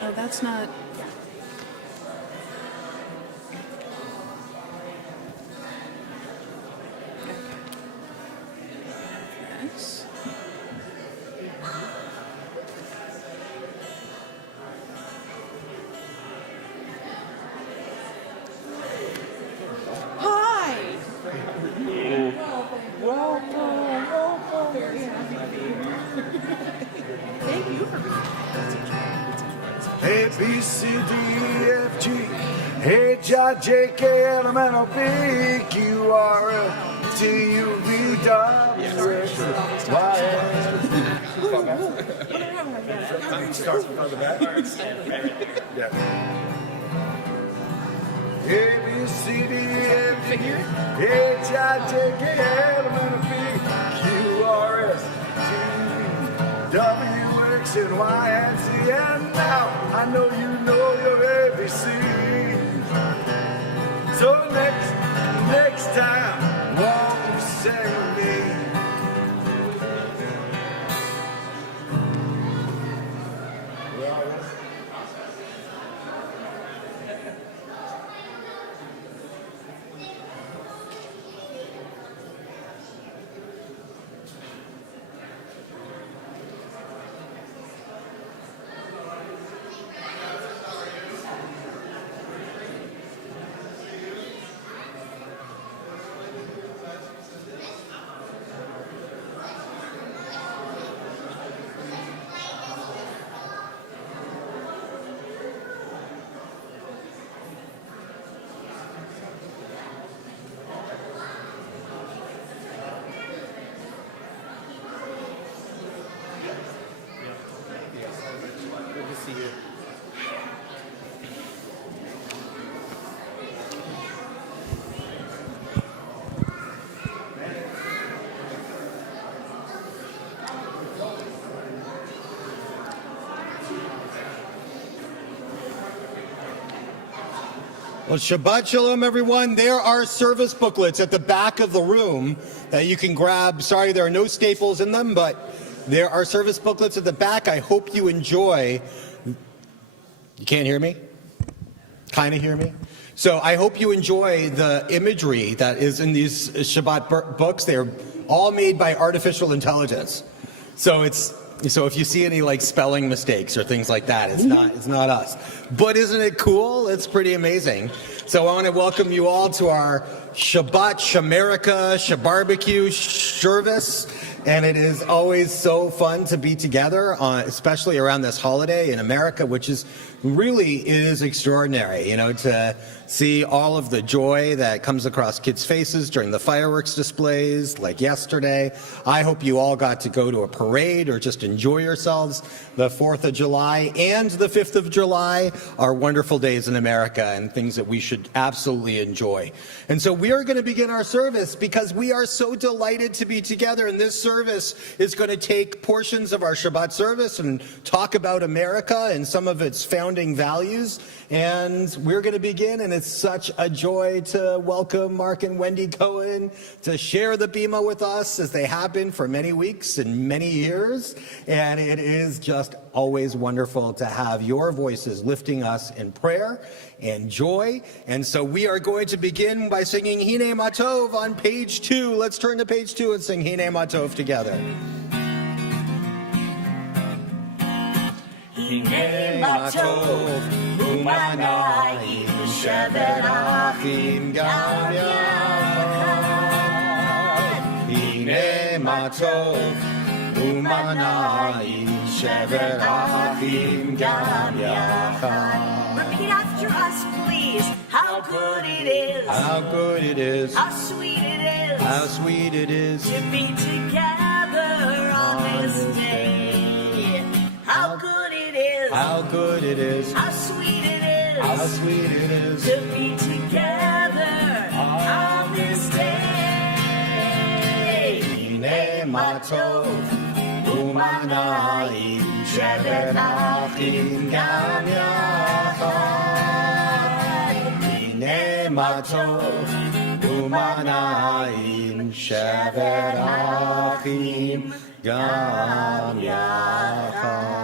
Oh, that's not... Yes. Hi! Welcome. Very happy to be here. Thank you for being here. A, B, C, D, E, F, G, H, I, J, K, L, M, N, O, P, Q, R, S, T, U, V, W, X, Y, and starts from the back. Yeah. A, B, C, D, E, F, G, H, I, J, K, L, M, N, O, P, Q, R, S, T, U, W, X, and Y, and Z, and now I know you know your ABC. So next time, won't you sing with me? Well, Shabbat Shalom, everyone. There are service booklets at the back of the room that you can grab. Sorry, there are no staples in them, but there are service booklets at the back. I hope you enjoy. You can't hear me? Kind of hear me? So I hope you enjoy the imagery that is in these Shabbat books. They're all made by artificial intelligence. So if you see any like spelling mistakes or things like that, it's not us. But isn't it cool? It's pretty amazing. So I want to welcome you all to our Shabbat Shamerica Shabarbecue service. And it is always so fun to be together, especially around this holiday in America, which is extraordinary, to see all of the joy that comes across kids' faces during the fireworks displays like yesterday. I hope you all got to go to a parade or just enjoy yourselves. The 4th of July and the 5th of July are wonderful days in America and things that we should absolutely enjoy. And so we are going to begin our service because we are so delighted to be together. And this service is going to take portions of our Shabbat service and talk about America and some of its founding values. And we're going to begin, and it's such a joy to welcome Mark and Wendy Cohen to share the Bima with us, as they have been for many weeks and many years. And it is just always wonderful to have your voices lifting us in prayer and joy. And so we are going to begin by singing Hine Matov on page 2. Let's turn to page 2 and sing Hine Matov together. Hine Matov, Umanai שבת אחים גם יחד. הנה מה טוב ומה נעים, שבת אחים גם יחד. Repeat after us, please. How good it is. How good it is. How sweet it is. How sweet it is. To be together on this day. How good it is. How good it is. How sweet it is. How sweet it is. To be together on this day. הנה מה טוב ומה נעים, שבת אחים גם יחד. הנה מה טוב ומה נעים, שבת אחים גם יחד.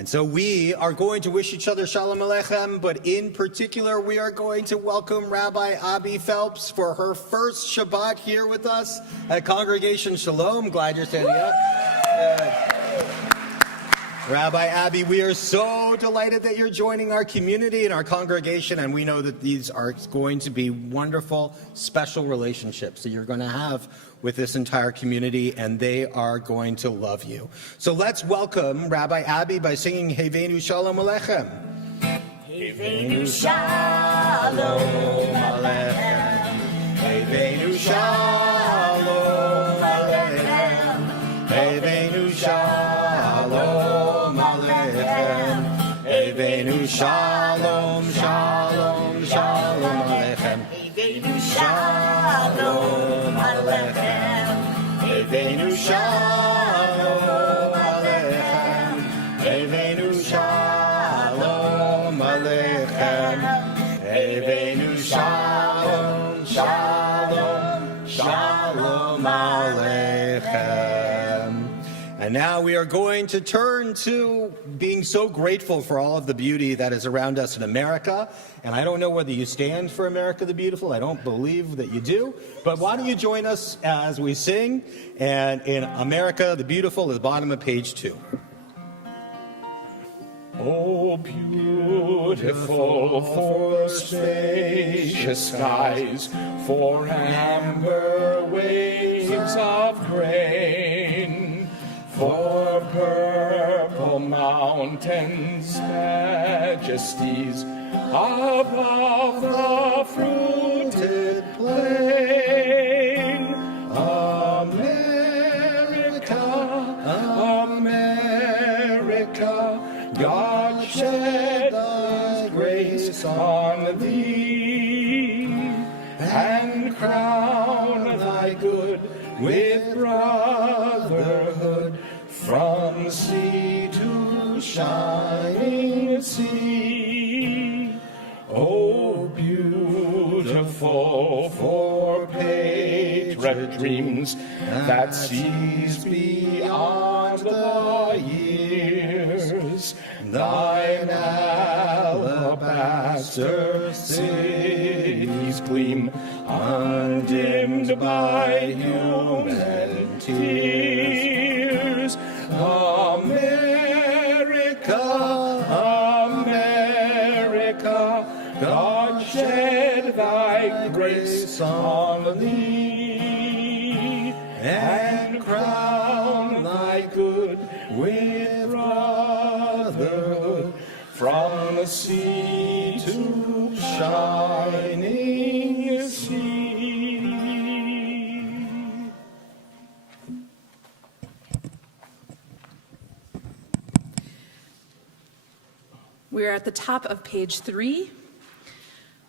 And so we are going to wish each other Shalom Aleichem, but in particular we are going to welcome Rabbi Abby Phelps for her first Shabbat here with us at Congregation Shalom. Glad you're standing up. Rabbi Abby, we are so delighted that you're joining our community and our congregation, and we know that these are going to be wonderful, special relationships that you're going to have with this entire community, and they are going to love you. So let's welcome Rabbi Abby by singing Heivenu Shalom Aleichem. Heivenu Shalom Aleichem. Heivenu Shalom Aleichem. Heivenu Shalom Aleichem. Heivenu Shalom, Shalom, Shalom Aleichem. Heivenu Shalom Aleichem. Heivenu Shalom Aleichem. Heivenu Shalom Aleichem. Heivenu Shalom, Shalom, Shalom Aleichem. And now we are going to turn to being so grateful for all of the beauty that is around us in America. And I don't know whether you stand for America the Beautiful. I don't believe that you do. But why don't you join us as we sing? And in America the Beautiful at the bottom of page 2. Oh, beautiful for spacious skies, for amber waves of grain, for purple mountains, majesties above the fruited plain. America, America, God shed thy grace on thee, and crown thy good with brotherhood, from sea to shining sea. Oh, beautiful for patriot dreams that sees beyond the years, thine alabaster cities gleam, undimmed by human tears. America, America, God shed thy grace on thee, and crown thy good with brotherhood, from the sea to shining sea. We are at the top of page 3.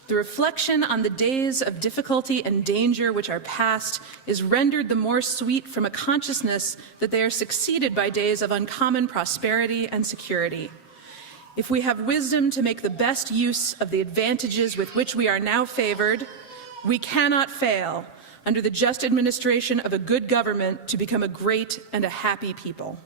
The reflection on the days of difficulty and danger which are past is rendered the more sweet from a consciousness that they are succeeded by days of uncommon prosperity and security. If we have wisdom to make the best use of the advantages with which we are now favored, we cannot fail, under the just administration of a good government, to become a great and a happy people.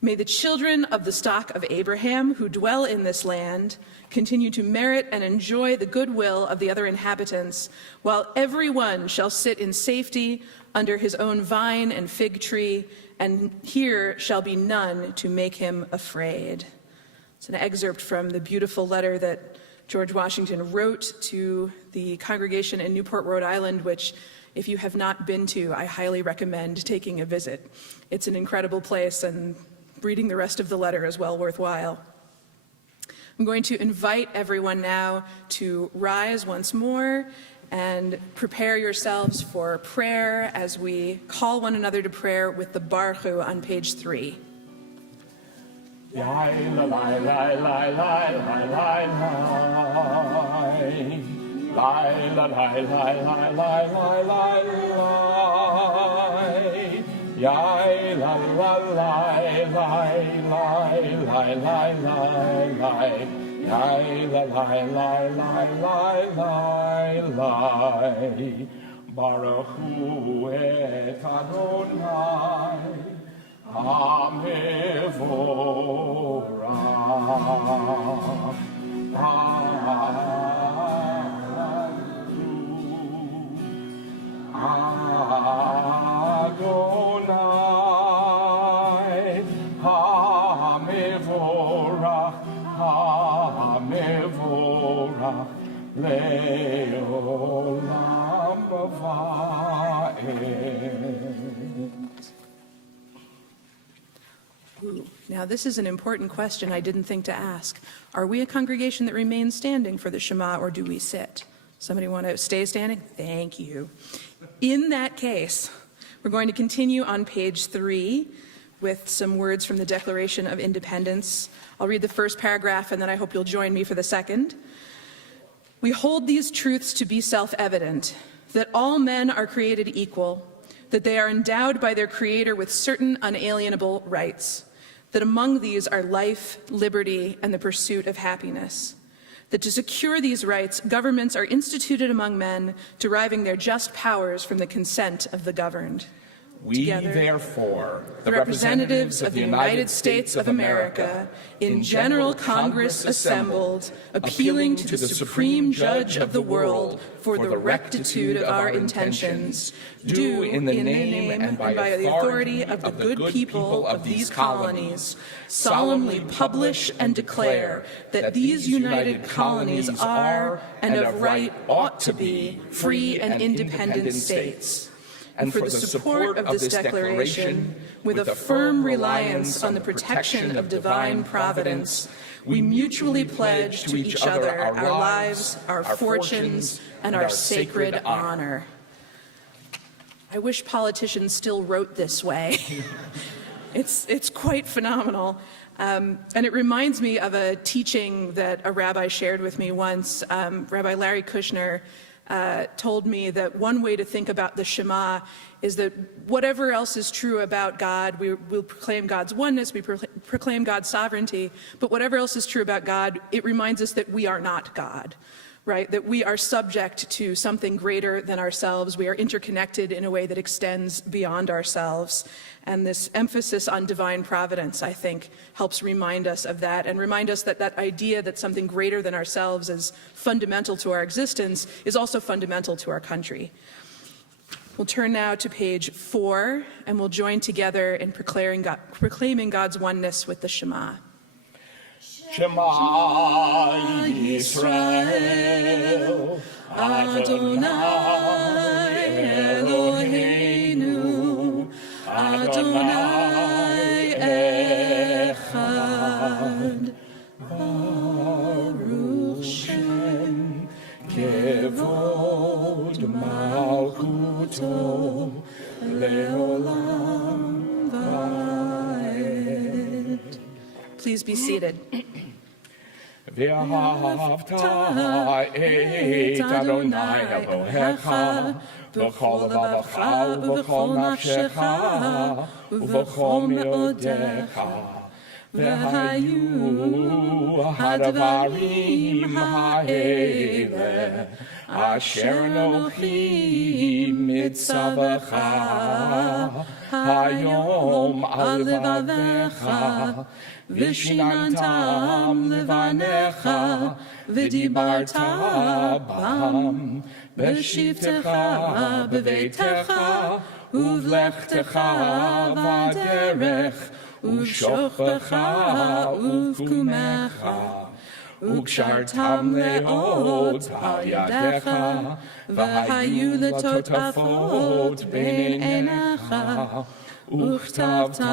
May the children of the stock of Abraham who dwell in this land continue to merit and enjoy the goodwill of the other inhabitants, while everyone shall sit in safety under his own vine and fig tree, and here shall be none to make him afraid. It's an excerpt from the beautiful letter that George Washington wrote to the congregation in Newport, Rhode Island, which, if you have not been to, I highly recommend taking a visit. It's an incredible place, and reading the rest of the letter is well worthwhile. I'm going to invite everyone now to rise once more and prepare yourselves for prayer as we call one another to prayer with the Baruch on page 3. Baruch hu et Adonai Hamevorach Adonai Hamevorach Hamevorach Leolam Va'ed. Now, this is an important question I didn't think to ask. Are we a congregation that remains standing for the Shema, or do we sit? Somebody want to stay standing? Thank you. In that case, we're going to continue on page 3 with some words from the Declaration of Independence. I'll read the first paragraph, and then I hope you'll join me for the second. We hold these truths to be self-evident, that all men are created equal, that they are endowed by their Creator with certain unalienable rights, that among these are life, liberty, and the pursuit of happiness, that to secure these rights, governments are instituted among men, deriving their just powers from the consent of the governed. We, Together, therefore, the representatives of the United States of America, in General Congress assembled, appealing to the Supreme Judge of the world for the rectitude of our intentions, do in the name and by the authority of the good people of these colonies, solemnly publish and declare that these united colonies are, and of right ought to be, free and independent states. And for the support of this declaration, with a firm reliance on the protection of divine providence, we mutually pledge to each other our lives, our fortunes, and our sacred honor. I wish politicians still wrote this way. It's quite phenomenal. And it reminds me of a teaching that a rabbi shared with me once. Rabbi Larry Kushner told me that one way to think about the Shema is that whatever else is true about God, we will proclaim God's oneness, we proclaim God's sovereignty, but whatever else is true about God, it reminds us that we are not God, right? That we are subject to something greater than ourselves. We are interconnected in a way that extends beyond ourselves. And this emphasis on divine providence, I think, helps remind us of that, and remind us that that idea that something greater than ourselves is fundamental to our existence is also fundamental to our country. We'll turn now to page 4, and we'll join together in proclaiming God's oneness with the Shema. Shema Yisrael, Adonai Eloheinu, Adonai Echad, Baruch Shem, Kevod Malchuto, Leolam Va'ed. Please be seated. Ve'ahavta et Adonai Elohecha v'chol levavecha v'chol nafshecha v'chol me'odecha v'hayu hadavarim ha'ele asher Elohim mitzavacha hayom al levavecha Vishinantam levanecha, v'dibarta bam, b'shivtecha b'veitecha, uvlechtecha v'aderech, uvshofecha uvkumecha, וקשרתם לאות על ידיך, והיו לטוטפות בין עיניך, וכתבתם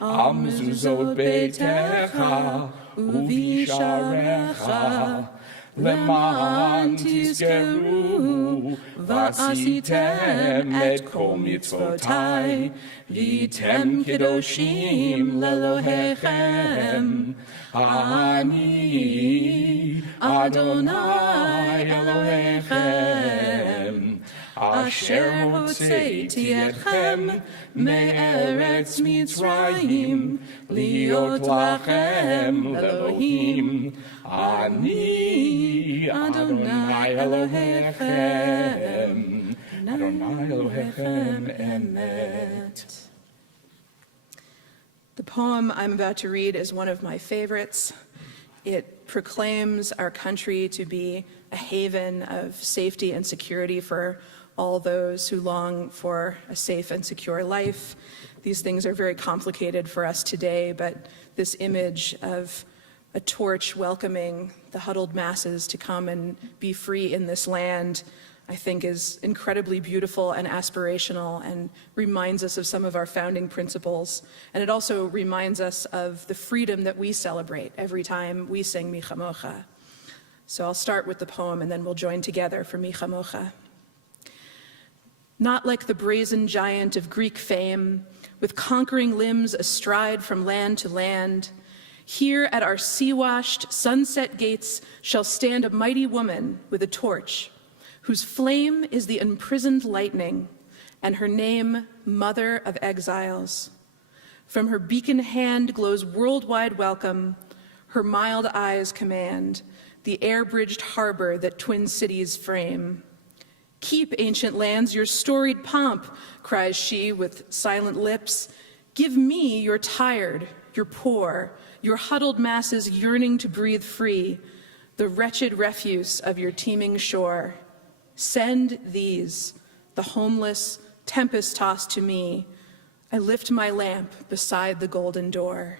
על מזוזות ביתך ובשעריך, למען תזכרו ועשיתם את כל מצוותי, והייתם קדושים לאלוהיכם. אני אדוני אלוהיכם, אשר הוצאתי אתכם מארץ מצרים, להיות לכם לאלוהים. אני אדוני אלוהיכם, אדוני אלוהיכם אמת. The poem I'm about to read is one of my favorites. It proclaims our country to be a haven of safety and security for all those who long for a safe and secure life. These things are very complicated for us today, but this image of a torch welcoming the huddled masses to come and be free in this land, I think, is incredibly beautiful and aspirational and reminds us of some of our founding principles. And it also reminds us of the freedom that we celebrate every time we sing Mi Chamocha. So I'll start with the poem and then we'll join together for Mi Chamocha. Not like the brazen giant of Greek fame, with conquering limbs astride from land to land, here at our sea-washed sunset gates shall stand a mighty woman with a torch, whose flame is the imprisoned lightning, and her name, Mother of Exiles. From her beacon hand glows worldwide welcome, her mild eyes command the air-bridged harbor that twin cities frame. Keep, ancient lands, your storied pomp, cries she with silent lips. Give me your tired, your poor, your huddled masses yearning to breathe free, the wretched refuse of your teeming shore. Send these, the homeless, tempest-tossed to me. I lift my lamp beside the golden door.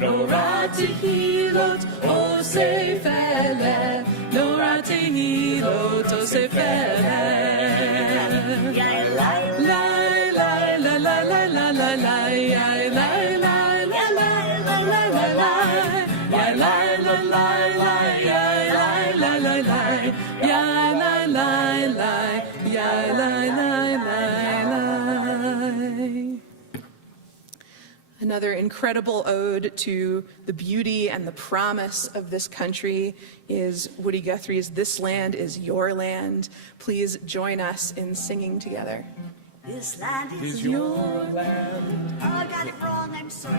נורא תהילות אוסף אלה, נורא תהילות אוסף אלה. Another incredible ode to the beauty and the promise of this country is Woody Guthrie's This Land is Your Land. Please join us in singing together. This land Is your land, Oh, I got it wrong, I'm sorry.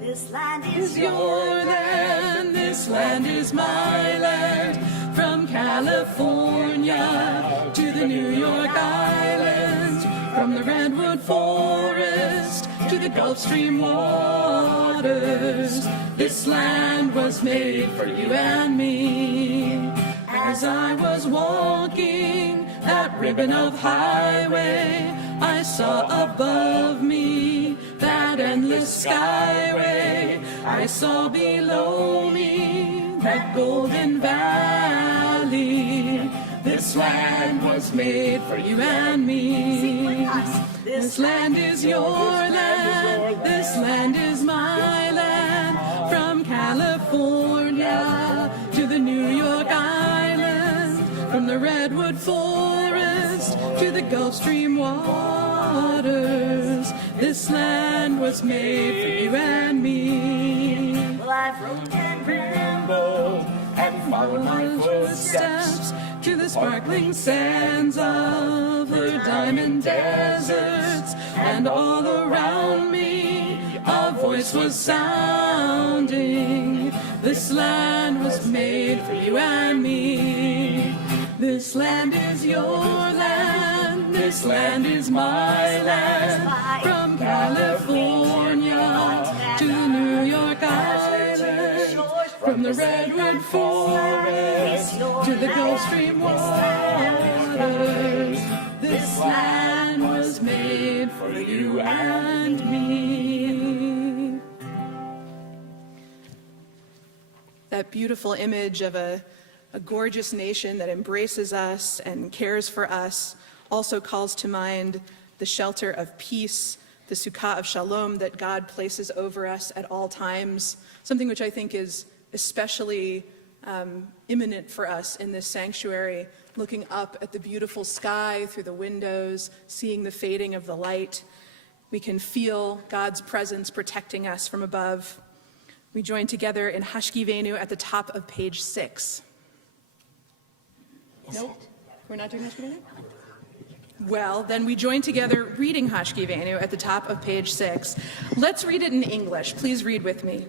This land is Your land, this land is my land, from California to the New York Islands, from the Redwood Forest to the Gulf Stream waters. This land was made for you and me. As I was walking that ribbon of highway, I saw above me that endless skyway. I saw below me that golden valley. This land was made for you and me. This land is your land, this land is my land, from California to the New York Islands, from the Redwood Forest to the Gulf Stream waters. This land was made for you and me. Well, I've roamed and rambled and followed my footsteps to the sparkling sands of her diamond deserts, and all around me a voice was sounding. This land was made for you and me. This land is your land. This land is my land. From California to New York Island. From the redwood forest to the Gulf Stream waters. This land was made for you and me. That beautiful image of a gorgeous nation that embraces us and cares for us also calls to mind the shelter of peace, the Sukkah of Shalom that God places over us at all times, something which I think is especially imminent for us in this sanctuary, looking up at the beautiful sky through the windows, seeing the fading of the light. We can feel God's presence protecting us from above. We join together in Hashkivenu at the top of page 6. Nope, we're not doing Hashkivenu? Well, then we join together reading Hashkivenu at the top of page 6. Let's read it in English. Please read with me.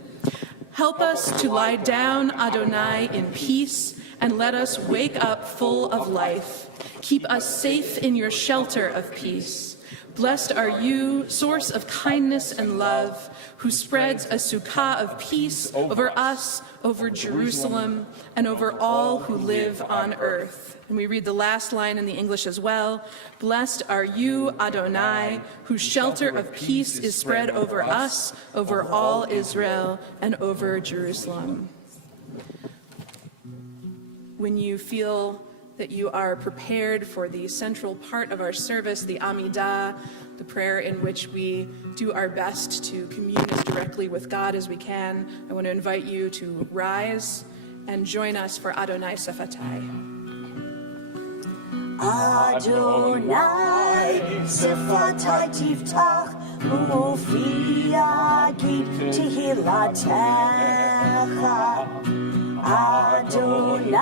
Help us to lie down, Adonai, in peace, and let us wake up full of life. Keep us safe in your shelter of peace. Blessed are you, source of kindness and love, who spreads a sukkah of peace over us, over Jerusalem, and over all who live on earth. And we read the last line in the English as well. Blessed are you, Adonai, whose shelter of peace is spread over us, over all Israel, and over Jerusalem. When you feel that you are prepared for the central part of our service, the Amidah, the prayer in which we do our best to commune as directly with God as we can, I want to invite you to rise and join us for Adonai Sefatai. Adonai Sefatai Tiftach Ufi Agid Tehilatecha. Adonai,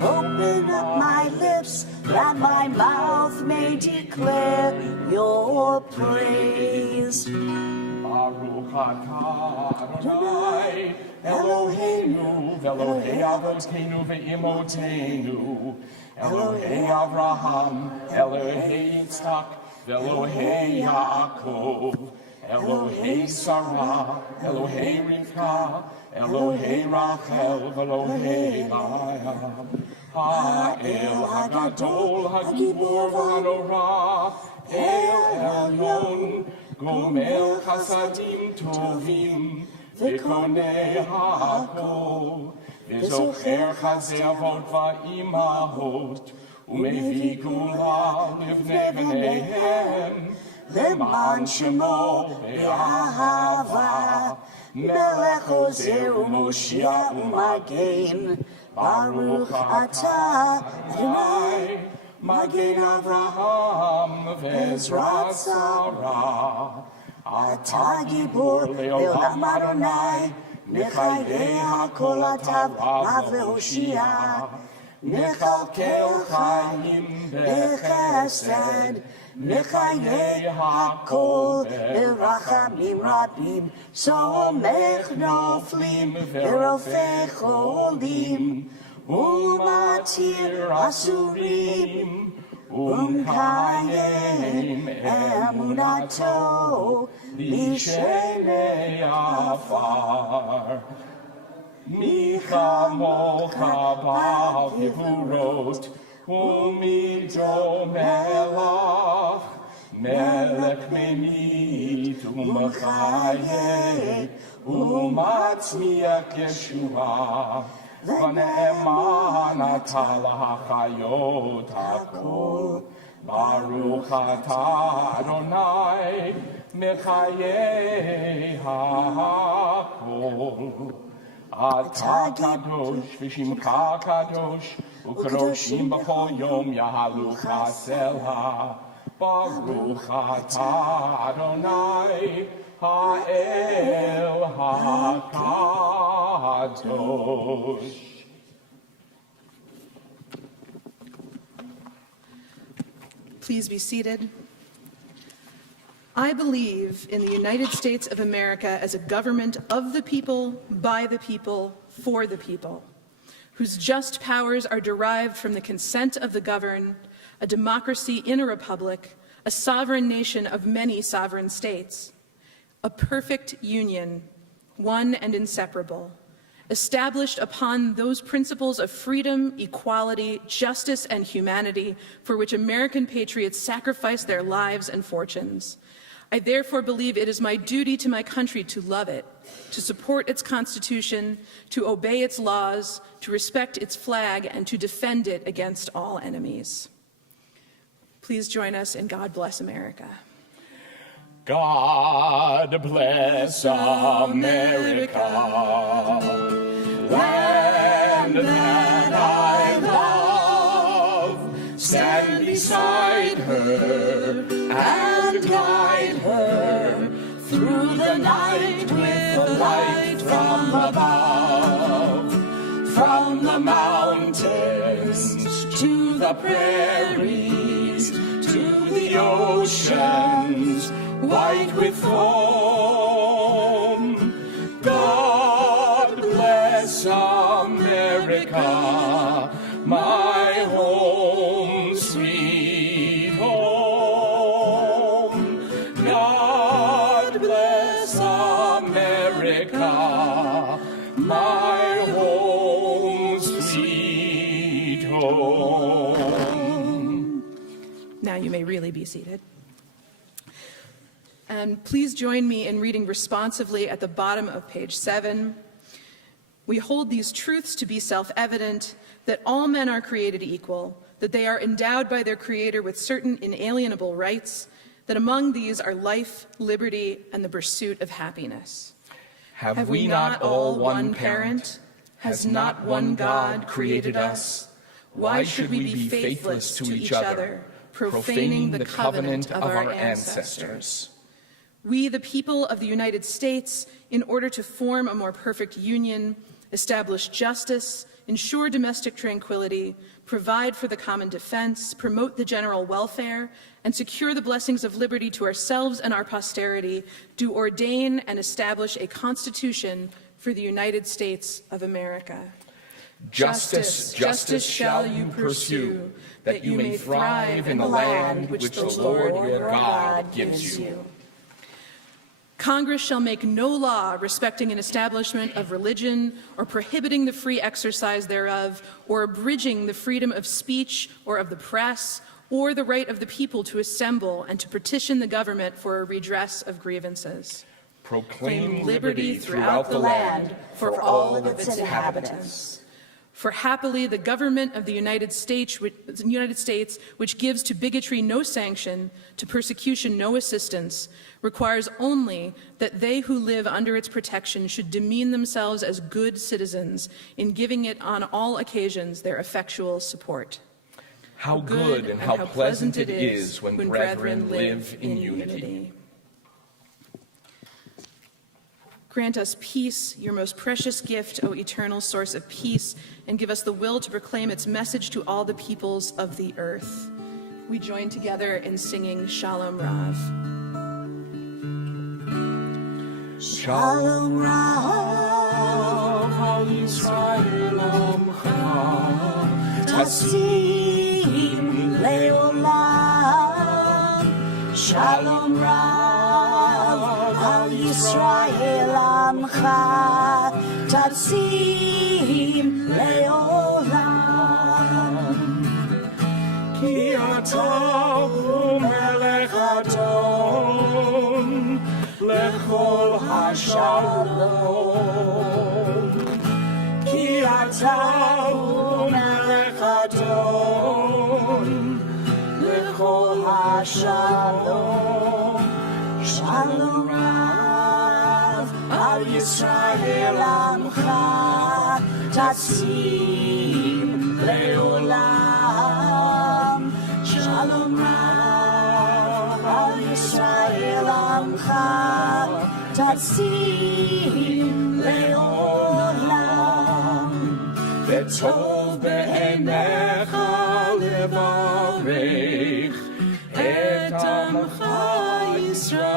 open up my lips that my mouth may declare your praise. Baruch atah Adonai Eloheinu Elohei Avotenu ve'imotenu Elohei Avraham Elohei Yitzchak Elohei Yaakov Elohei Sarah Elohei Rivka Elohei Rachel Elohei Leah Ha'el Hagadol Hagibor V'Hanora El Elyon Gomel Chasadim Tovim V'Konei Hakol V'Zocher Chazei Avot V'Imahot U'Mevi Gula Livnei B'neihem Leman Shemo Be'ahava Melech Ozer U'Moshiach U'Magen Baruch atah Adonai Magen Avraham Ve'ezrat Sarah Atah Gibor Le'olam Adonai Mechayei HaKol Atav Rav Ve'Hoshia Mechalkel Chaim Bechesed Mechayei HaKol Berachamim Rabim Somech Noflim Verofei Cholim Umatir Asurim Umkayem Emunato Lishenei Afar Micha Mocha Ba'Gevurot Umido Melach Melech Menit U'Machayeh U'Matzmiach Yeshua V'ne'eman atah l'hachayot hakol Baruch atah Adonai Mechayei hakol Atah kadosh v'shimcha kadosh U'kadoshim b'chol yom yahalucha selha Baruch atah Adonai Ha'el HaKadosh. Please be seated. I believe in the United States of America as a government of the people, by the people, for the people, whose just powers are derived from the consent of the governed, a democracy in a republic, a sovereign nation of many sovereign states, a perfect union, one and inseparable, established upon those principles of freedom, equality, justice, and humanity for which American patriots sacrificed their lives and fortunes. I therefore believe it is my duty to my country to love it, to support its Constitution, to obey its laws, to respect its flag, and to defend it against all enemies. Please join us in God Bless America. God bless America, land that I love. Stand beside her and guide her through the night with the light from above. From the mountains to the prairies to the oceans white with foam. God bless America, my home, sweet home. God bless America, my home, sweet home. Now you may really be seated. And please join me in reading responsively at the bottom of page 7. We hold these truths to be self-evident, that all men are created equal, that they are endowed by their Creator with certain inalienable rights, that among these are life, liberty, and the pursuit of happiness. Have we not all one parent? Has not one God created us? Why should we be faithless to each other, profaning the covenant of our ancestors? We, the people of the United States, in order to form a more perfect union, establish justice, ensure domestic tranquility, provide for the common defense, promote the general welfare, and secure the blessings of liberty to ourselves and our posterity, do ordain and establish a Constitution for the United States of America. Justice, justice shall you pursue, that you may thrive in the land which the Lord your God gives you. Congress shall make no law respecting an establishment of religion or prohibiting the free exercise thereof or abridging the freedom of speech or of the press or the right of the people to assemble and to petition the government for a redress of grievances. Proclaim liberty throughout the land for all of its inhabitants. For happily the government of the United States, which gives to bigotry no sanction, to persecution no assistance, requires only that they who live under its protection should demean themselves as good citizens in giving it on all occasions their effectual support. How good and how pleasant it is when brethren live in unity. Grant us peace, your most precious gift, O eternal source of peace, and give us the will to proclaim its message to all the peoples of the earth. We join together in singing Shalom Rav. Shalom Rav al Yisrael Amcha Tasim Leolam. Shalom Rav al Yisrael Amcha Tasim Leolam. Ki ata hu melech adon lechol hashalom. Ki ata hu melech adon lechol hashalom. Shalom Rav al Yisrael Amcha Tasim Leolam. Shalom Rav al Yisrael Amcha Tasim Leolam. V'tov be'enecha levarech et Amcha Yisrael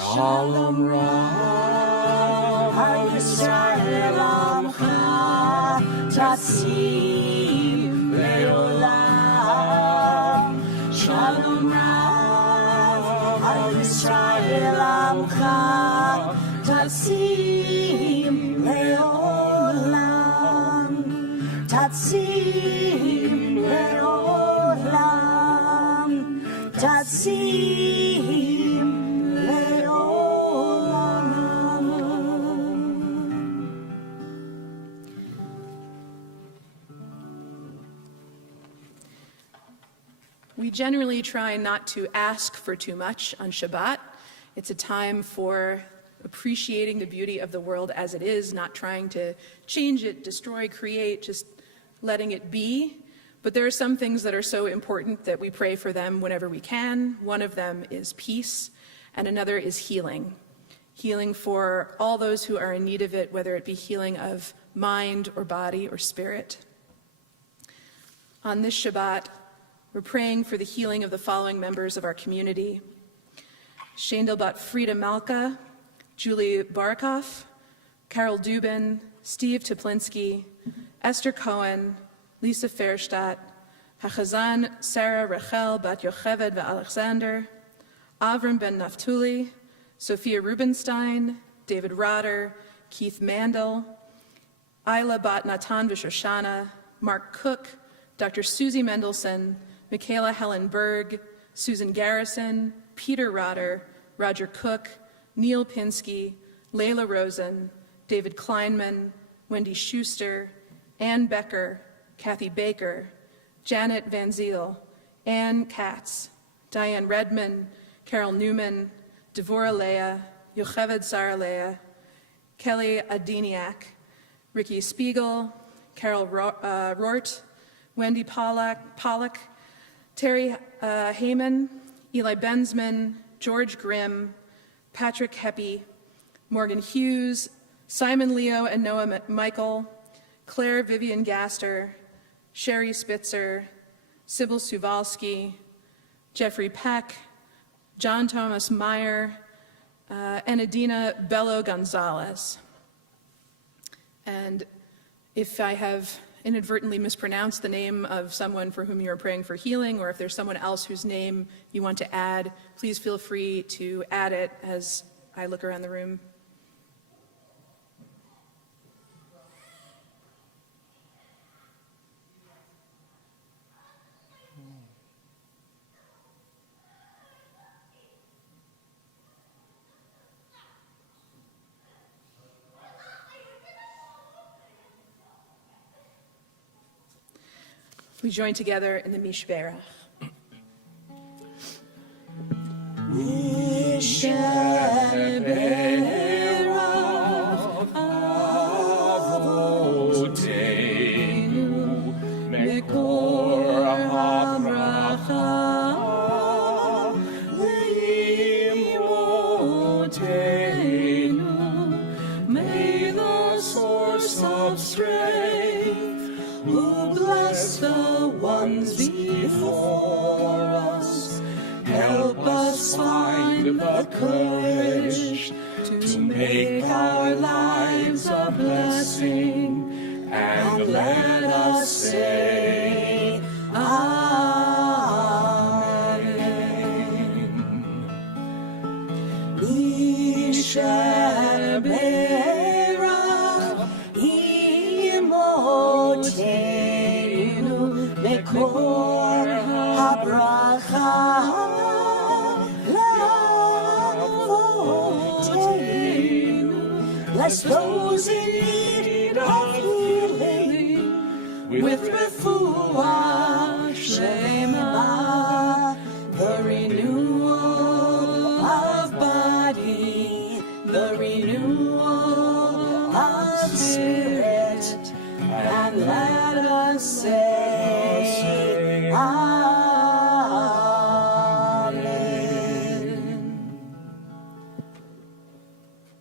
Shalom Rab. Yisrael Amcha Tasim Leolam. Shalom Rab. Yisrael Amcha Tasim Leolam. Tasim Leolam. Tasim Leolam. We generally try not to ask for too much on Shabbat. It's a time for appreciating the beauty of the world as it is, not trying to change it, destroy, create, just letting it be. But there are some things that are so important that we pray for them whenever we can. One of them is peace, and another is healing. Healing for all those who are in need of it, whether it be healing of mind or body or spirit. On this Shabbat, we're praying for the healing of the following members of our community: Shandelbat Frida Malka, Julie Barkoff, Carol Dubin, Steve Toplinski, Esther Cohen, Lisa Fairstadt, Hachazan Sarah Rachel Bat Yocheved Alexander, Avram Ben Naftuli, Sophia Rubenstein, David Rotter, Keith Mandel, Isla Bat Natan Vishoshana, Mark Cook, Dr. Susie Mendelson, Michaela Helen Berg, Susan Garrison, Peter Rotter, Roger Cook, Neil Pinsky, Layla Rosen, David Kleinman, Wendy Schuster, Ann Becker, Kathy Baker, Janet Van Ziel, Ann Katz, Diane Redman, Carol Newman, Devorah Leah, Yocheved Sarah Leah, Kelly Adiniak, Ricky Spiegel, Carol Rort, Wendy Pollack, Terry Heyman, Eli Benzman, George Grimm, Patrick Heppy, Morgan Hughes, Simon Leo and Noah Michael, Claire Vivian Gaster, Sherry Spitzer, Sybil Suvalski, Jeffrey Peck, John Thomas Meyer, and Adina Bello Gonzalez. And if I have inadvertently mispronounced the name of someone for whom you are praying for healing, or if there's someone else whose name you want to add, please feel free to add it as I look around the room. We join together in the Mishberach. Avotenu, Mekor HaBracha, Leimotenu, may the source of strength, who bless the ones before us, help us find the courage to make our lives a blessing, and let us say Amen. Mishaberach imotenu mekor habracha lavotenu. Bless those in need of healing with refuah shlema, the renewal of body, the renewal of spirit, and let us say Amen.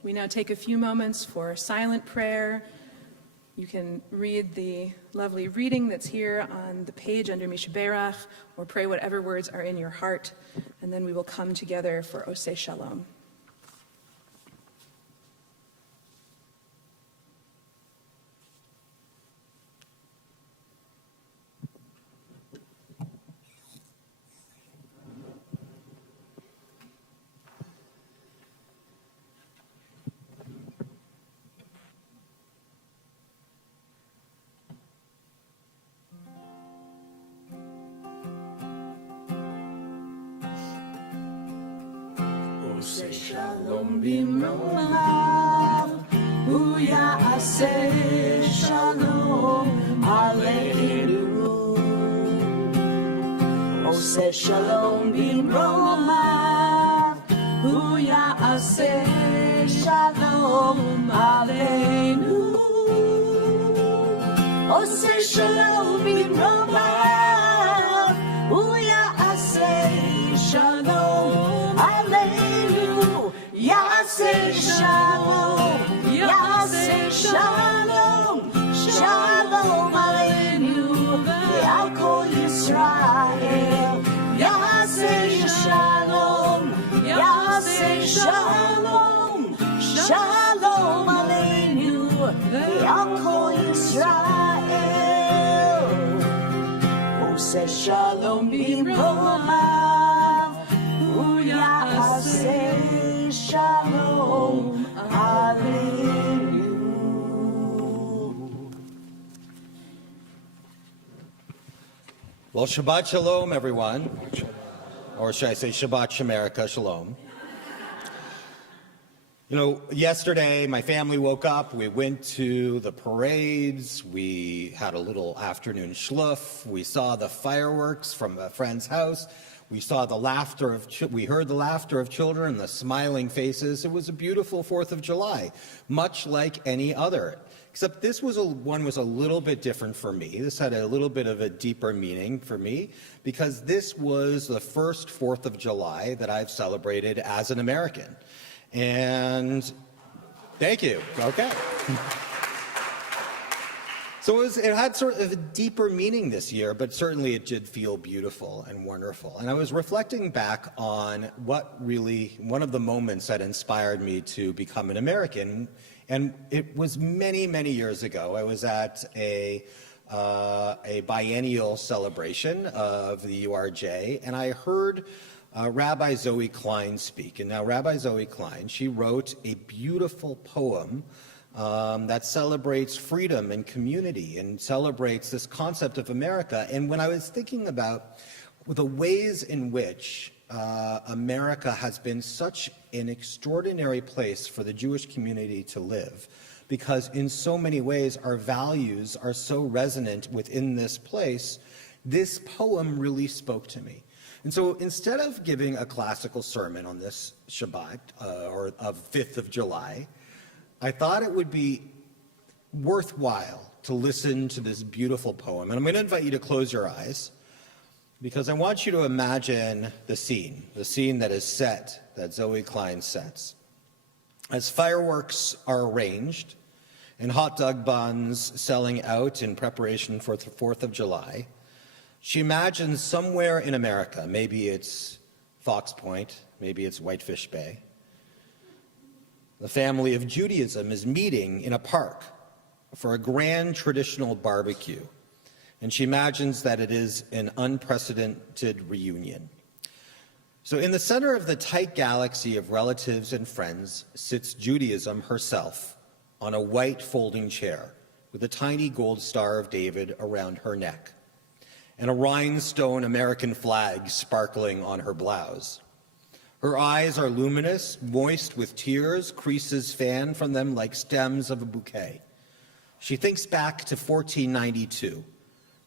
We now take a few moments for silent prayer. You can read the lovely reading that's here on the page under Mishberach, or pray whatever words are in your heart, and then we will come together for Oseh Shalom. Shalom bimromav, hu ya'aseh shalom aleinu. Oseh shalom bimromav, hu ya'aseh shalom aleinu. Oseh shalom bimromav, hu ya'aseh shalom aleinu. Ya'aseh shalom, ya'aseh shalom, shalom aleinu. Ve'al kol Yisrael, ya'aseh shalom, ya'aseh shalom, shalom aleinu. Ve'al kol Yisrael, oseh shalom bimromav, hu ya'aseh shalom aleinu. Well, Shabbat Shalom, everyone. Or should I say Shabbat Shemerika Shalom. You know, yesterday my family woke up, we went to the parades, we had a little afternoon schluff, we saw the fireworks from a friend's house, we saw the laughter of, we heard the laughter of children, the smiling faces. It was a beautiful 4th of July, much like any other. Except this one was a little bit different for me. This had a little bit of a deeper meaning for me because this was the first 4th of July that I've celebrated as an American. And thank you. Okay. So it had sort of a deeper meaning this year, but certainly it did feel beautiful and wonderful. And I was reflecting back on one of the moments that inspired me to become an American. And it was many, many years ago. I was at a biennial celebration of the URJ, and I heard Rabbi Zoe Klein speak. And now Rabbi Zoe Klein, she wrote a beautiful poem that celebrates freedom and community and celebrates this concept of America. And when I was thinking about the ways in which America has been such an extraordinary place for the Jewish community to live, because in so many ways our values are so resonant within this place, this poem really spoke to me. And so instead of giving a classical sermon on this Shabbat, or of 5th of July, I thought it would be worthwhile to listen to this beautiful poem. And I'm going to invite you to close your eyes, because I want you to imagine the scene that is set, that Zoe Klein sets. As fireworks are arranged and hot dog buns selling out in preparation for the 4th of July, she imagines somewhere in America, maybe it's Fox Point, maybe it's Whitefish Bay, the family of Judaism is meeting in a park for a grand traditional barbecue. And she imagines that it is an unprecedented reunion. So in the center of the tight galaxy of relatives and friends sits Judaism herself on a white folding chair with a tiny gold Star of David around her neck and a rhinestone American flag sparkling on her blouse. Her eyes are luminous, moist with tears, creases fan from them like stems of a bouquet. She thinks back to 1492,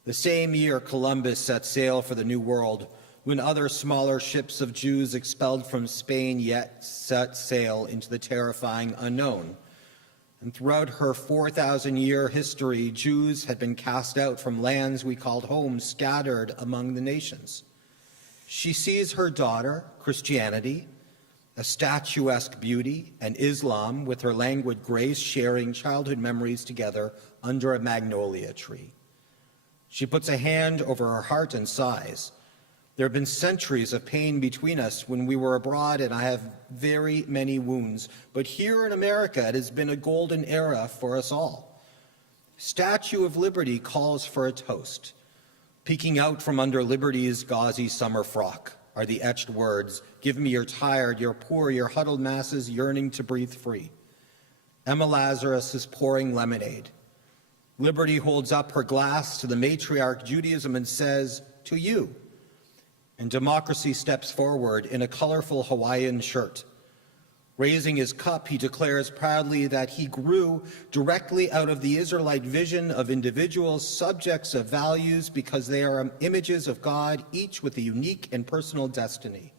the same year Columbus set sail for the New World, when other smaller ships of Jews expelled from Spain yet set sail into the terrifying unknown. And throughout her 4,000-year history, Jews had been cast out from lands we called home, scattered among the nations. She sees her daughter, Christianity, a statuesque beauty, and Islam, with her languid grace, sharing childhood memories together under a magnolia tree. She puts a hand over her heart and sighs. There have been centuries of pain between us when we were abroad, and I have very many wounds. But here in America, it has been a golden era for us all. Statue of Liberty calls for a toast. Peeking out from under Liberty's gauzy summer frock are the etched words, "Give me your tired, your poor, your huddled masses yearning to breathe free." Emma Lazarus is pouring lemonade. Liberty holds up her glass to the matriarch Judaism and says, "To you." And democracy steps forward in a colorful Hawaiian shirt. Raising his cup, he declares proudly that he grew directly out of the Israelite vision of individuals, subjects of values, because they are images of God, each with a unique and personal destiny.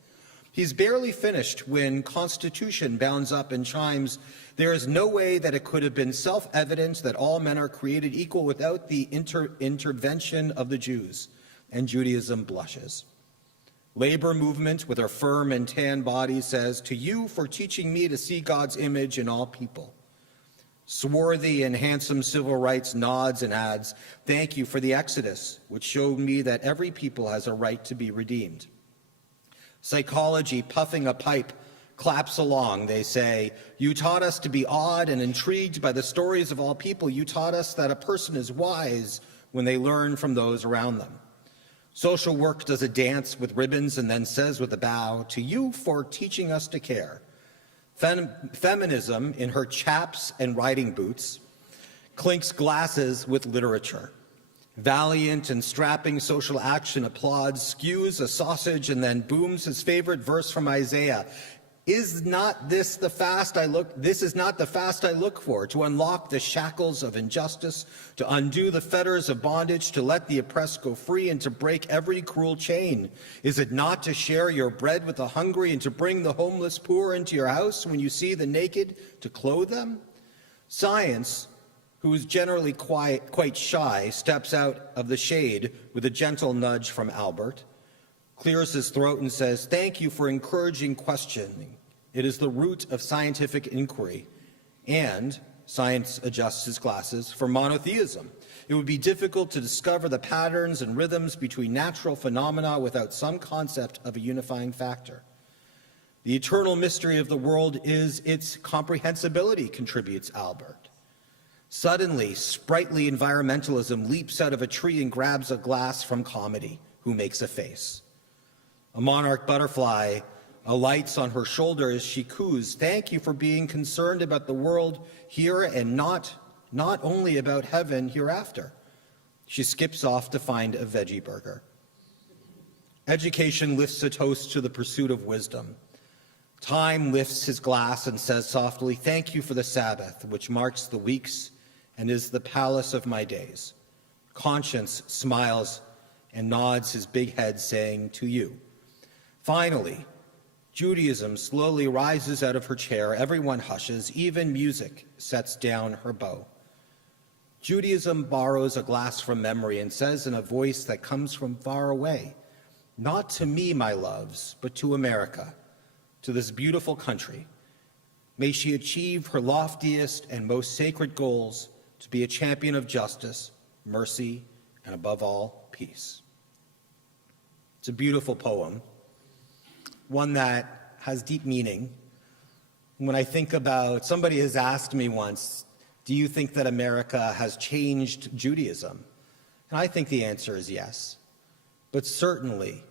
He's barely finished when Constitution bounds up and chimes, "There is no way that it could have been self-evident that all men are created equal without the intervention of the Jews," and Judaism blushes. Labor movement, with her firm and tan body, says, "To you for teaching me to see God's image in all people." Swarthy and handsome civil rights nods and adds, "Thank you for the Exodus, which showed me that every people has a right to be redeemed." Psychology, puffing a pipe, claps along. They say, "You taught us to be awed and intrigued by the stories of all people. You taught us that a person is wise when they learn from those around them." Social work does a dance with ribbons and then says with a bow, "To you for teaching us to care." Feminism, in her chaps and riding boots, clinks glasses with literature. Valiant and strapping social action applauds, skews a sausage, and then booms his favorite verse from Isaiah. This is not the fast I look for, to unlock the shackles of injustice, to undo the fetters of bondage, to let the oppressed go free, and to break every cruel chain. Is it not to share your bread with the hungry and to bring the homeless poor into your house when you see the naked, to clothe them? Science, who is generally quite shy, steps out of the shade with a gentle nudge from Albert, clears his throat and says, "Thank you for encouraging questioning. It is the root of scientific inquiry." And science adjusts his glasses for monotheism. It would be difficult to discover the patterns and rhythms between natural phenomena without some concept of a unifying factor. The eternal mystery of the world is its comprehensibility, contributes Albert. Suddenly, sprightly environmentalism leaps out of a tree and grabs a glass from comedy, who makes a face. A monarch butterfly alights on her shoulder as she coos, "Thank you for being concerned about the world here and not only about heaven hereafter." She skips off to find a veggie burger. Education lifts a toast to the pursuit of wisdom. Time lifts his glass and says softly, "Thank you for the Sabbath, which marks the weeks and is the palace of my days." Conscience smiles and nods his big head, saying, "To you." Finally, Judaism slowly rises out of her chair. Everyone hushes. Even music sets down her bow. Judaism borrows a glass from memory and says in a voice that comes from far away, "Not to me, my loves, but to America, to this beautiful country. May she achieve her loftiest and most sacred goals, to be a champion of justice, mercy, and above all, peace." It's a beautiful poem, one that has deep meaning. When I think about, somebody has asked me once, "Do you think that America has changed Judaism?" And I think the answer is yes. But certainly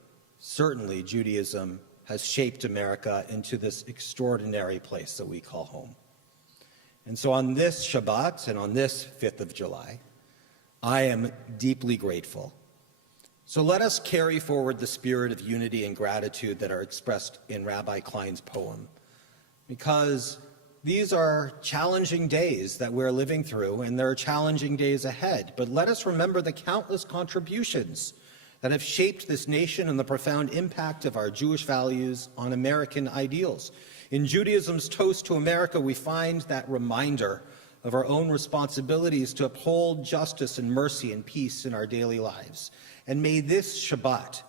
Judaism has shaped America into this extraordinary place that we call home. And so on this Shabbat and on this 5th of July, I am deeply grateful. So let us carry forward the spirit of unity and gratitude that are expressed in Rabbi Klein's poem, because these are challenging days that we're living through, and there are challenging days ahead. But let us remember the countless contributions that have shaped this nation and the profound impact of our Jewish values on American ideals. In Judaism's toast to America, we find that reminder of our own responsibilities to uphold justice and mercy and peace in our daily lives. And may this Shabbat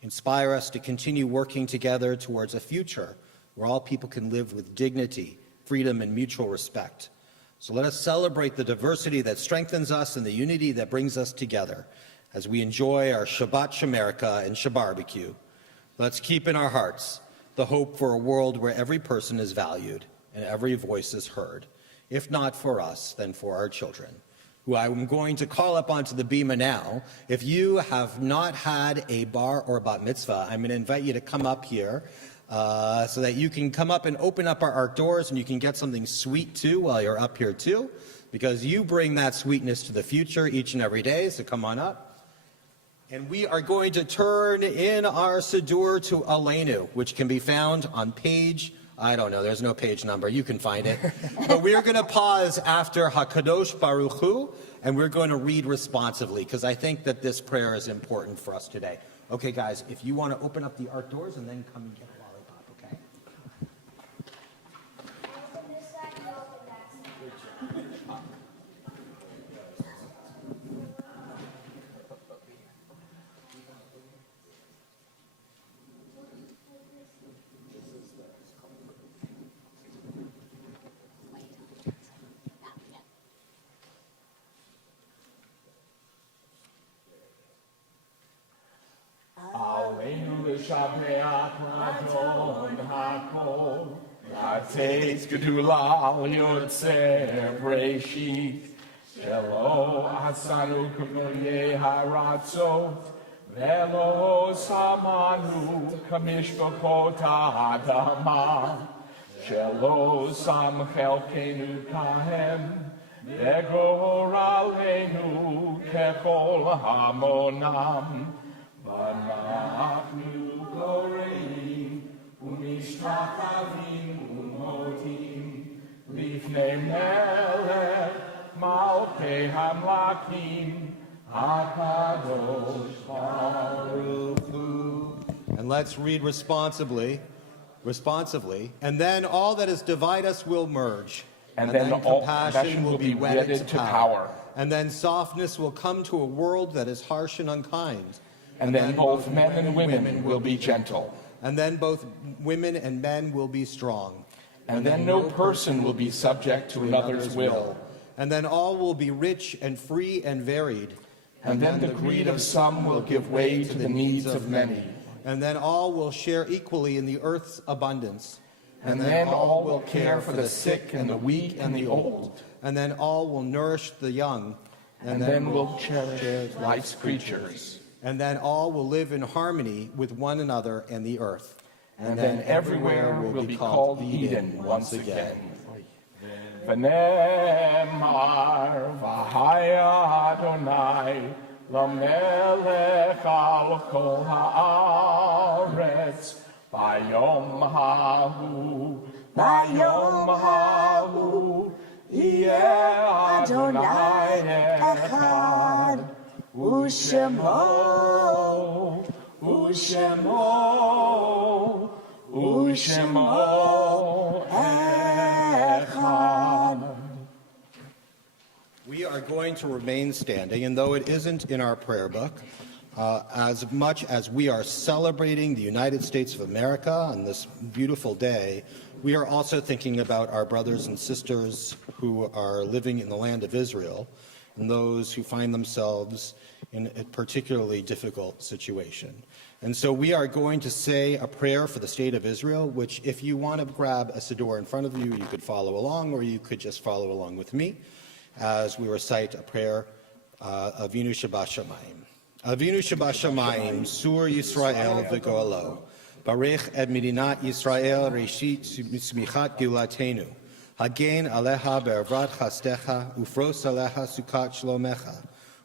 inspire us to continue working together towards a future where all people can live with dignity, freedom, and mutual respect. So let us celebrate the diversity that strengthens us and the unity that brings us together as we enjoy our Shabbat Shemerka and Shabarbecue. Let's keep in our hearts the hope for a world where every person is valued and every voice is heard, if not for us, then for our children, who I'm going to call up onto the bima now. If you have not had a bar or bat mitzvah, I'm going to invite you to come up here so that you can come up and open up our doors, and you can get something sweet too while you're up here too, because you bring that sweetness to the future each and every day, so come on up. And we are going to turn in our Siddur to Aleinu, which can be found on page I don't know. There's no page number. You can find it. But we're going to pause after HaKadosh Baruch Hu, and we're going to read responsively, because I think that this prayer is important for us today. Okay, guys, if you want to open up the art doors and then come and get a lollipop, okay? Aleinu l'shabeach l'adon hakol, Lateit gedula al yotzeh breshit, Shelo asanu k'voyeh haratzot, Velo samanu kamishpachot ha'adama, Shelo sam chelkenu kahem, Vegor aleinu kechol hamonam, V'anachnu goreim u'mishtachavim u'motim lifnei melech malkei hamlakim HaKadosh Baruch Hu. And let's read responsively. And then all that is divide us will merge. And then all compassion will be wedded to power. And then softness will come to a world that is harsh and unkind. And then both men and women will be gentle. And then both women and men will be strong. And then no person will be subject to another's will. And then all will be rich and free and varied. And then the greed of some will give way to the needs of many. And then all will share equally in the earth's abundance. And then all will care for the sick and the weak and the old. And then all will nourish the young. And then will cherish life's creatures. And then all will live in harmony with one another and the earth. And then everywhere will be called Eden once again. V'nemar v'haya Adonai l'melech al kol ha'aretz bayom hahu yeh Adonai echad Ushemo echad. We are going to remain standing, and though it isn't in our prayer book, as much as we are celebrating the United States of America on this beautiful day, we are also thinking about our brothers and sisters who are living in the land of Israel, and those who find themselves in a particularly difficult situation. And so we are going to say a prayer for the state of Israel, which if you want to grab a siddur in front of you, you could follow along, or you could just follow along with me as we recite a prayer, Avinu Shabbat Shamayim. Avinu Shabbat Shamayim, Sur Yisrael v'go'alo, Barech et Medinat Yisrael Reshit Smichat Geulatenu, Hagen Aleha Be'avrat Chastecha, Ufros Aleha Sukat Shlomecha,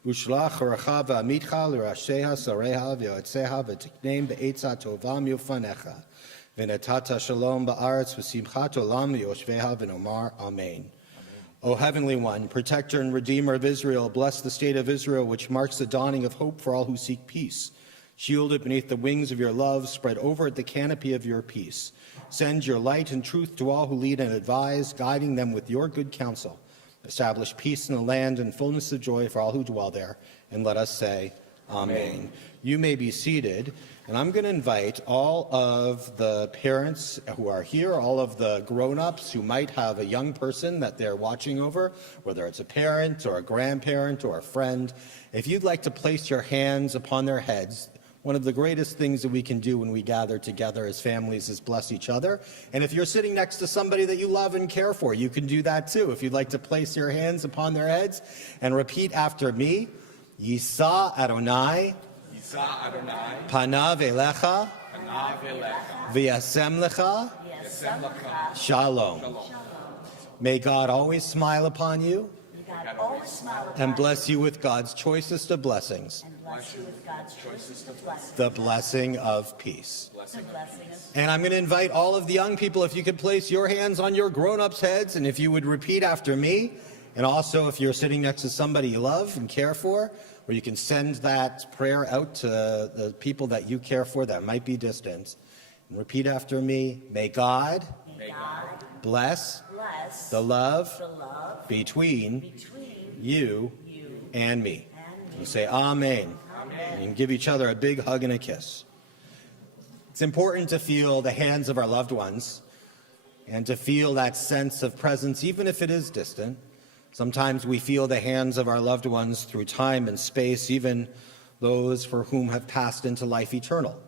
Ushlach Haracha V'amitcha L'Rasheha Sareha V'yotzeha V'tiknem Be'etza Tova Milfanecha, V'natata Shalom Ba'aretz V'simchat Olam V'yoshveha V'nomar Amen. O Heavenly One, Protector and Redeemer of Israel, bless the state of Israel, which marks the dawning of hope for all who seek peace. Shield it beneath the wings of your love, spread over it the canopy of your peace. Send your light and truth to all who lead and advise, guiding them with your good counsel. Establish peace in the land and fullness of joy for all who dwell there, and let us say, Amen. You may be seated, and I'm going to invite all of the parents who are here, all of the grown-ups who might have a young person that they're watching over, whether it's a parent or a grandparent or a friend. If you'd like to place your hands upon their heads, one of the greatest things that we can do when we gather together as families is bless each other. And if you're sitting next to somebody that you love and care for, you can do that too. If you'd like to place your hands upon their heads and repeat after me, Yisa Adonai, Panav Elecha, V'yasem Lecha, Shalom. May God always smile upon you God always smile upon and bless you with God's choicest of blessings, and bless you with God's choicest of blessings, the blessing of peace. the blessing of And I'm going to invite all of the young people, if you could place your hands on your grown-ups' heads, and if you would repeat after me, and also if you're sitting next to somebody you love and care for, or you can send that prayer out to the people that you care for that might be distant. And repeat after me. May God bless the love between you and me. You say amen. And you can give each other a big hug and a kiss. It's important to feel the hands of our loved ones and to feel that sense of presence, even if it is distant. Sometimes we feel the hands of our loved ones through time and space, even those for whom have passed into life eternal.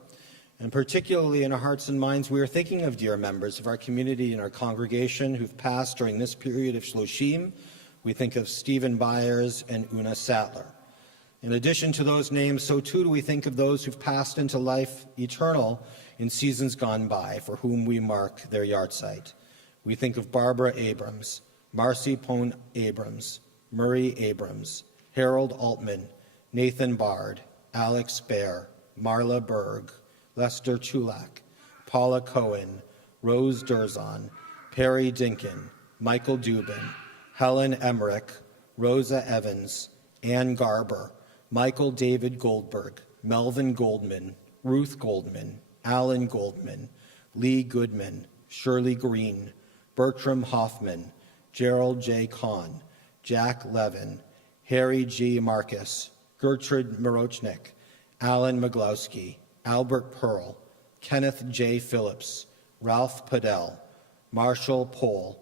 And particularly in our hearts and minds, we are thinking of dear members of our community and our congregation who've passed during this period of Shloshim. We think of Stephen Byers and Una Sattler. In addition to those names, so too do we think of those who've passed into life eternal in seasons gone by, for whom we mark their yahrzeit. We think of Barbara Abrams, Marcy Pone Abrams, Murray Abrams, Harold Altman, Nathan Bard, Alex Baer, Marla Berg, Lester Chulak, Paula Cohen, Rose Durzon, Perry Dinkin, Michael Dubin, Helen Emmerich, Rosa Evans, Ann Garber, Michael David Goldberg, Melvin Goldman, Ruth Goldman, Alan Goldman, Lee Goodman, Shirley Green, Bertram Hoffman, Gerald J. Kahn, Jack Levin, Harry G. Marcus, Gertrude Mirochnik, Alan Maglowski, Albert Pearl, Kenneth J. Phillips, Ralph Padell, Marshall Pohl,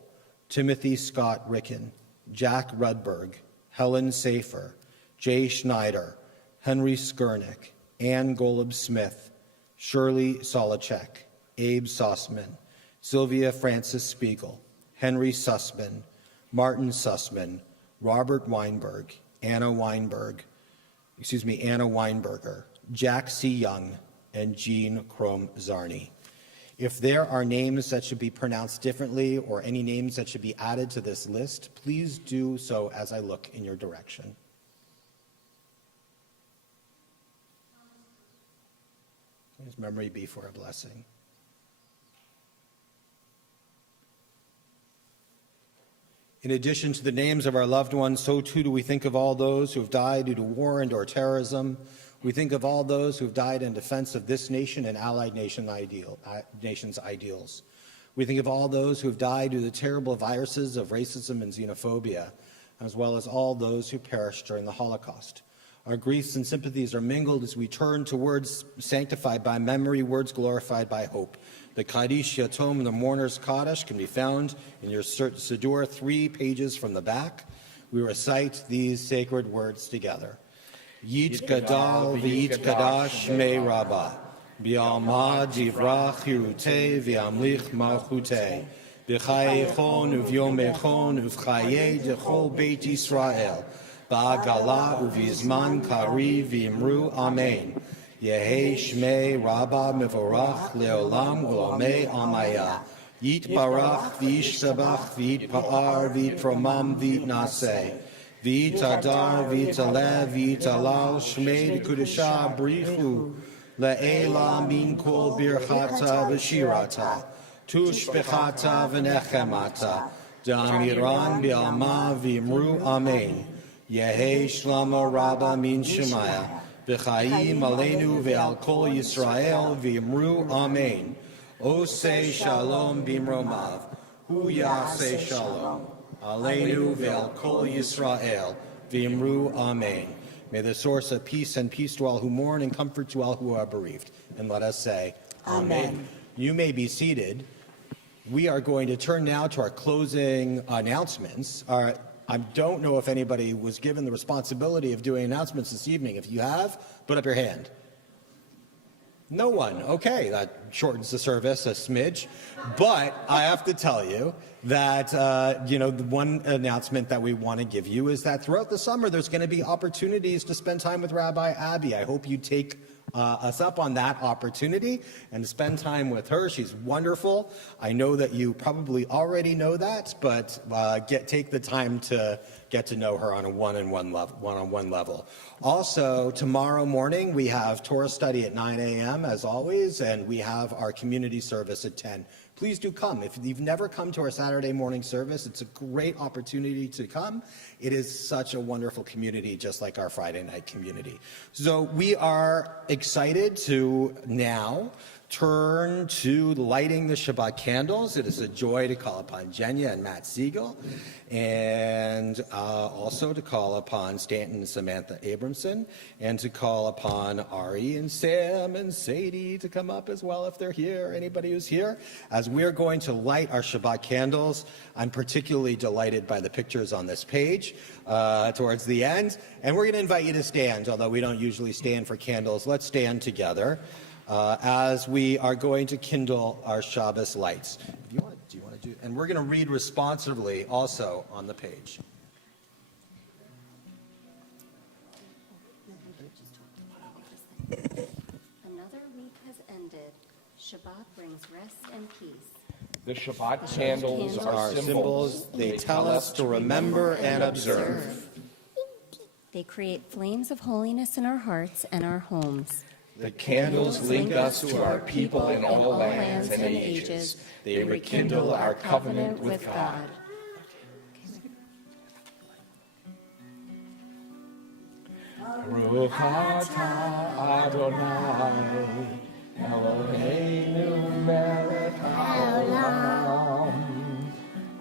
Timothy Scott Ricken, Jack Rudberg, Helen Safer, Jay Schneider, Henry Skurnick, Ann Golub Smith, Shirley Solacek, Abe Sussman, Sylvia Francis Spiegel, Henry Sussman, Martin Sussman, Robert Weinberg, Anna Weinberger, Jack C. Young, and Jean Chrome Zarni. If there are names that should be pronounced differently or any names that should be added to this list, please do so as I look in your direction. His memory be for a blessing. In addition to the names of our loved ones, so too do we think of all those who have died due to war and or terrorism. We think of all those who have died in defense of this nation and allied nations' ideals. We think of all those who have died due to the terrible viruses of racism and xenophobia, as well as all those who perished during the Holocaust. Our griefs and sympathies are mingled as we turn to words sanctified by memory, words glorified by hope. The Kaddish Yatom and the Mourner's Kaddish can be found in your Siddur 3 pages from the back. We recite these sacred words together. Yit Gadal v'yit Kadash me Rabbah, B'alma divrach hirutei v'amlich malchutei, B'chayechon uv'yomechon uv'chayei dechol Beit Yisrael, Ba'agala uv'yizman kari v'imru Amen. Yehi Shmei Rabbah Mevorach Leolam Ulomei Amaya. Yit Barach V'yishtabach V'yit Pa'ar V'yit Promam V'yit Naseh. V'yit Adar V'yit Alev V'yit Alal Shmei D'Kudesha Brichu. Le'ela Min Kol Birchata V'shirata. Tush Bechata V'nechemata. Da'amiran B'alma V'imru Amen. Yehi Shlama Rabbah Min Shemaya. B'chaim aleinu ve'al kol Yisrael v'imru Amen. Osei shalom b'imromav, hu yaseh shalom. Aleinu ve'al kol Yisrael v'imru Amen. May the source of peace and peace to all who mourn and comfort to all who are bereaved. And let us say, Amen. You may be seated. We are going to turn now to our closing announcements. I don't know if anybody was given the responsibility of doing announcements this evening. If you have, put up your hand. No one. Okay, that shortens the service a smidge. But I have to tell you that, the one announcement that we want to give you is that throughout the summer, there's going to be opportunities to spend time with Rabbi Abby. I hope you take us up on that opportunity and to spend time with her. She's wonderful. I know that you probably already know that, but take the time to get to know her on a one-on-one level. Also, tomorrow morning we have Torah study at 9 a.m. as always, and we have our community service at 10. Please do come. If you've never come to our Saturday morning service, it's a great opportunity to come. It is such a wonderful community, just like our Friday night community. So we are excited to now turn to lighting the Shabbat candles. It is a joy to call upon Jenya and Matt Siegel, and also to call upon Stanton and Samantha Abramson, and to call upon Ari and Sam and Sadie to come up as well if they're here, anybody who's here. As we're going to light our Shabbat candles, I'm particularly delighted by the pictures on this page towards the end, and we're going to invite you to stand, although we don't usually stand for candles. Let's stand together as we are going to kindle our Shabbos lights. Do you want to do? And we're going to read responsively also on the page. Another week has ended. Shabbat brings rest and peace. The Shabbat candles are symbols. They tell us to remember and observe. They create flames of holiness in our hearts and our homes. The candles link us to our people in all lands and ages. They rekindle our covenant with God. Baruch atah Adonai, Eloheinu melech haolam,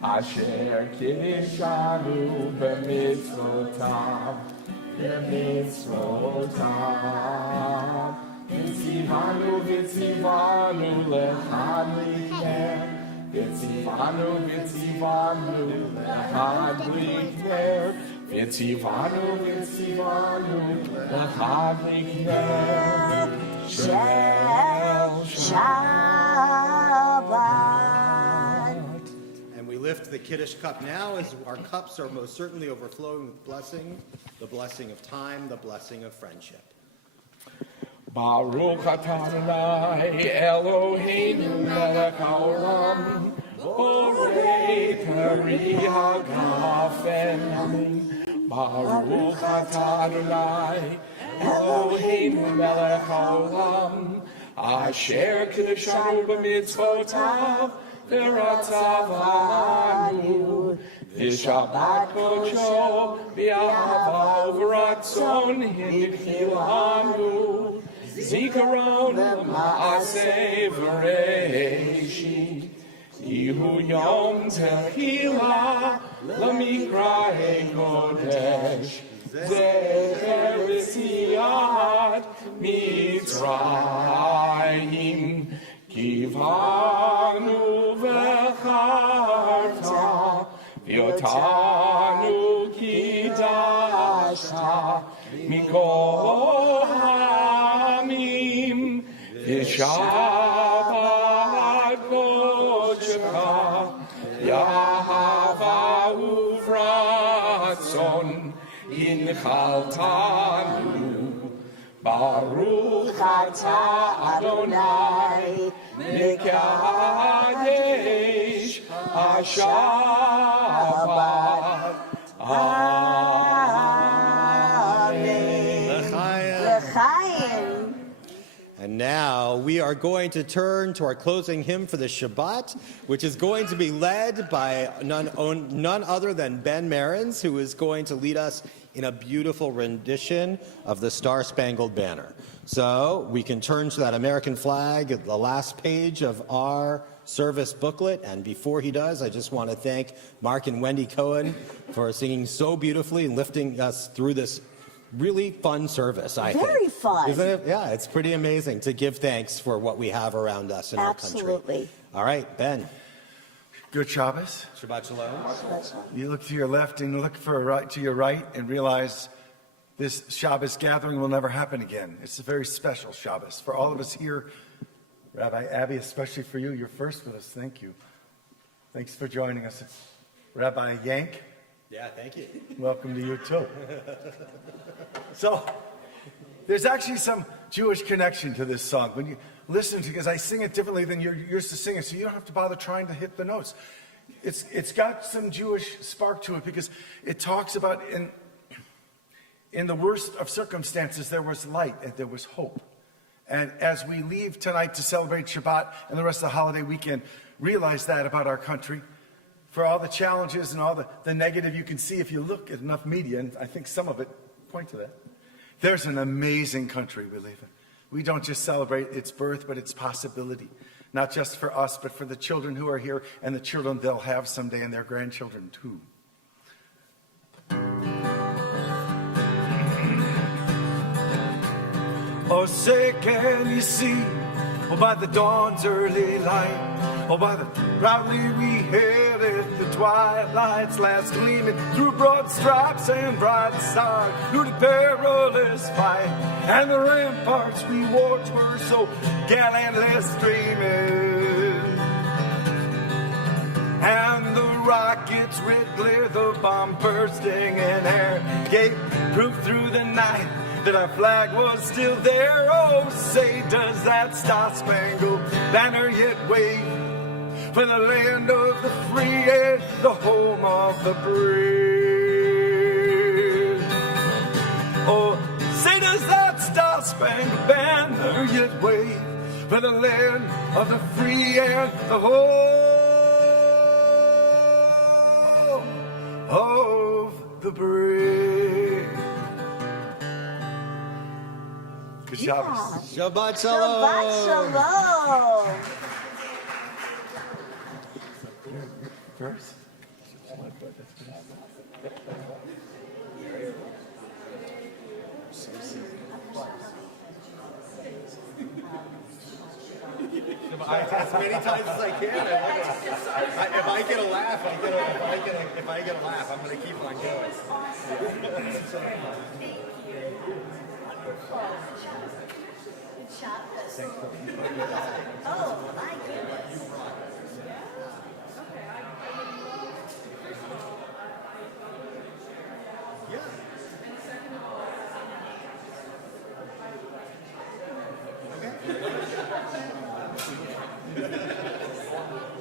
asher kiddushanu b'mitzvotav, Vitzivanu, vitzivanu, lechadliker. Vitzivanu, vitzivanu, lechadliker. Vitzivanu, vitzivanu, lechadliker. Shel Shabbat. And we lift the Kiddush cup now as our cups are most certainly overflowing with blessing, the blessing of time, the blessing of friendship. Baruch atah Adonai Eloheinu melech haolam, borei peri hagafen. Baruch atah Adonai Eloheinu melech haolam, asher kiddushanu b'mitzvotav v'ratzavanu. V'shabbat kodsho v'ahava uvratzon hidchilanu. Zikaron ma'aseh v'reishit, Ihu yom tehila l'mikra'e kodesh, zecher v'siyat Mitzrayim, kivanu v'charta, v'yotanu kidashta, mikol ha'amim, v'shabbat kodecha, yahava uvratzon, inchaltanu. Baruch atah Adonai, mekadesh hashabbat. Amen. L'chaim. And now we are going to turn to our closing hymn for the Shabbat, which is going to be led by none other than Ben Marins, who is going to lead us in a beautiful rendition of the Star-Spangled Banner. So we can turn to that American flag at the last page of our service booklet. And before he does, I just want to thank Mark and Wendy Cohen for singing so beautifully and lifting us through this really fun service, I think. Very fun. Isn't it? Yeah, it's pretty amazing to give thanks for what we have around us in our country. Absolutely. All right, Ben. Good Shabbos. Shabbat Shalom. You look to your left and look to your right and realize this Shabbos gathering will never happen again. It's a very special Shabbos. For all of us here, Rabbi Abby, especially for you, you're first with us. Thank you. Thanks for joining us. Rabbi Yank, Yeah, thank you. welcome to you too. So, There's actually some Jewish connection to this song. When you listen to it, because I sing it differently than you're used to singing, so you don't have to bother trying to hit the notes. It's got some Jewish spark to it because it talks about in the worst of circumstances, there was light and there was hope. And as we leave tonight to celebrate Shabbat and the rest of the holiday weekend, realize that about our country. For all the challenges and all the negative you can see if you look at enough media, and I think some of it point to that. There's an amazing country we live in. We don't just celebrate its birth, but its possibility. Not just for us, but for the children who are here and the children they'll have someday and their grandchildren too. Oh, say, can you see, oh, by the dawn's early light, oh, by the proudly we hailed the twilight's last gleaming through broad stripes and bright stars, through the perilous fight, and the ramparts we watched were so gallantly streaming, and the rockets red glare, the bomb bursting in air, gave proof through the night that our flag was still there. Oh, say, does that star-spangled banner yet wave for the land of the free and the home of the brave? Oh, say, does that star-spangled banner yet wave for the land of the free and the home of the brave? Yeah. Shabbat Shalom. Shabbat Shalom. First? As many times as I can. If I get a laugh, if I get a laugh, I'm going to keep on going. Oh, my goodness.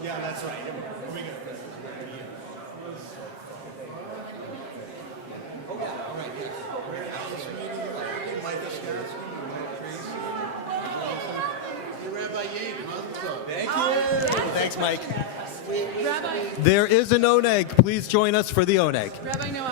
Yeah, that's right. Thank you. Thanks, Mike. Rabbi, There is an oneg. Please join us for the oneg. Rabbi Noah.